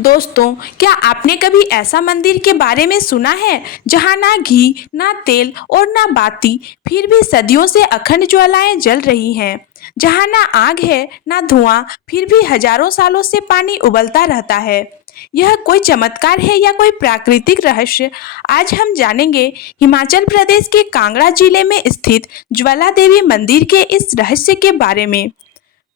दोस्तों, क्या आपने कभी ऐसा मंदिर के बारे में सुना है जहां ना घी, ना तेल और ना बाती, फिर भी सदियों से अखंड ज्वालाएं जल रही हैं? जहां ना आग है, ना धुआं, फिर भी हजारों सालों से पानी उबलता रहता है। यह कोई चमत्कार है या कोई प्राकृतिक रहस्य? आज हम जानेंगे हिमाचल प्रदेश के कांगड़ा जिले में स्थित ज्वाला देवी मंदिर के इस रहस्य के बारे में।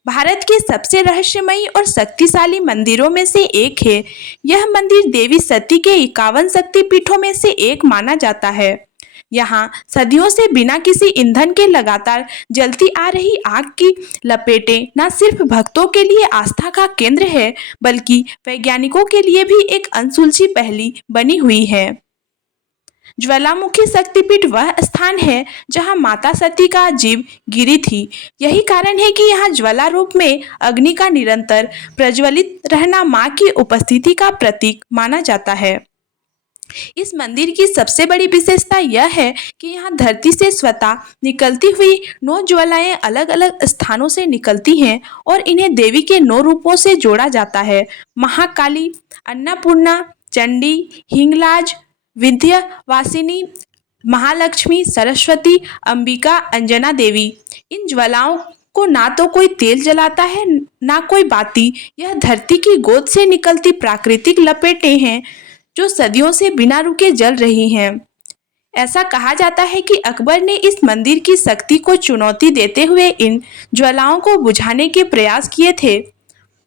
भारत के सबसे रहस्यमयी और शक्तिशाली मंदिरों में से एक है। यह मंदिर देवी सती के 51 शक्तिपीठों में से एक माना जाता है। यहाँ सदियों से बिना किसी ईंधन के लगातार जलती आ रही आग की लपेटें न सिर्फ भक्तों के लिए आस्था का केंद्र है, बल्कि वैज्ञानिकों के लिए भी एक अनसुलझी पहेली बनी हुई है। ज्वालामुखी शक्तिपीठ वह स्थान है जहां माता सती का जीव गिरी थी। यही कारण है कि यहाँ ज्वाला रूप में अग्नि का निरंतर प्रज्वलित रहना मां की उपस्थिति का प्रतीक माना जाता है। इस मंदिर की सबसे बड़ी विशेषता यह है कि यहाँ धरती से स्वतः निकलती हुई 9 ज्वालाएं अलग अलग स्थानों से निकलती हैं और इन्हें देवी के 9 रूपों से जोड़ा जाता है। महाकाली, अन्नपूर्णा, चंडी, हिंगलाज, विंध्यवासिनी, महालक्ष्मी, सरस्वती, अंबिका, अंजना देवी। इन ज्वालाओं को ना तो कोई तेल जलाता है, ना कोई बाती। यह धरती की गोद से निकलती प्राकृतिक लपेटें हैं जो सदियों से बिना रुके जल रही हैं। ऐसा कहा जाता है कि अकबर ने इस मंदिर की शक्ति को चुनौती देते हुए इन ज्वालाओं को बुझाने के प्रयास किए थे।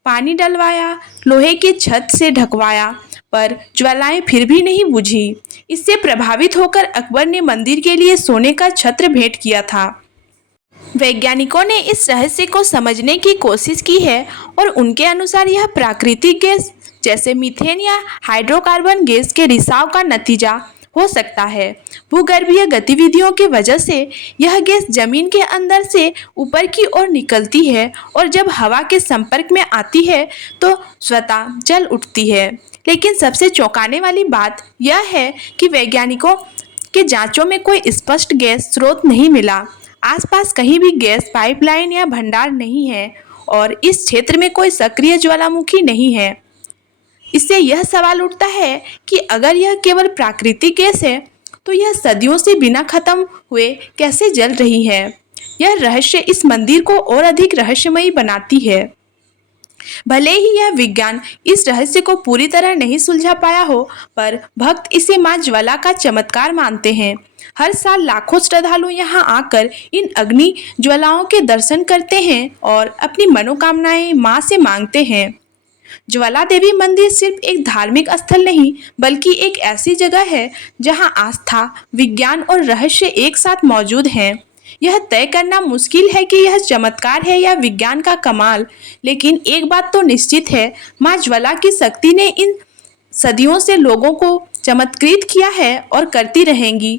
पानी डलवाया, लोहे की छत से ढकवाया, पर ज्वालाएं फिर भी नहीं बुझी। इससे प्रभावित होकर अकबर ने मंदिर के लिए सोने का छत्र भेंट किया था। वैज्ञानिकों ने इस रहस्य को समझने की कोशिश की है और उनके अनुसार यह प्राकृतिक गैस जैसे मीथेन या हाइड्रोकार्बन गैस के रिसाव का नतीजा हो सकता है। भूगर्भीय गतिविधियों की वजह से यह गैस जमीन के अंदर से ऊपर की ओर निकलती है और जब हवा के संपर्क में आती है तो स्वतः जल उठती है। लेकिन सबसे चौंकाने वाली बात यह है कि वैज्ञानिकों के जांचों में कोई स्पष्ट गैस स्रोत नहीं मिला। आसपास कहीं भी गैस पाइपलाइन या भंडार नहीं है और इस क्षेत्र में कोई सक्रिय ज्वालामुखी नहीं है। इससे यह सवाल उठता है कि अगर यह केवल प्राकृतिक गैस है तो यह सदियों से बिना खत्म हुए कैसे जल रही है। यह रहस्य इस मंदिर को और अधिक रहस्यमयी बनाती है। भले ही यह विज्ञान इस रहस्य को पूरी तरह नहीं सुलझा पाया हो, पर भक्त इसे मां ज्वाला का चमत्कार मानते हैं। हर साल लाखों श्रद्धालु यहाँ आकर इन अग्नि ज्वालाओं के दर्शन करते हैं और अपनी मनोकामनाएं मां से मांगते हैं। ज्वाला देवी मंदिर सिर्फ एक धार्मिक स्थल नहीं, बल्कि एक ऐसी जगह है जहां आस्था, विज्ञान और रहस्य एक साथ मौजूद हैं। यह तय करना मुश्किल है कि यह चमत्कार है या विज्ञान का कमाल, लेकिन एक बात तो निश्चित है, मां ज्वाला की शक्ति ने इन सदियों से लोगों को चमत्कृत किया है और करती रहेंगी।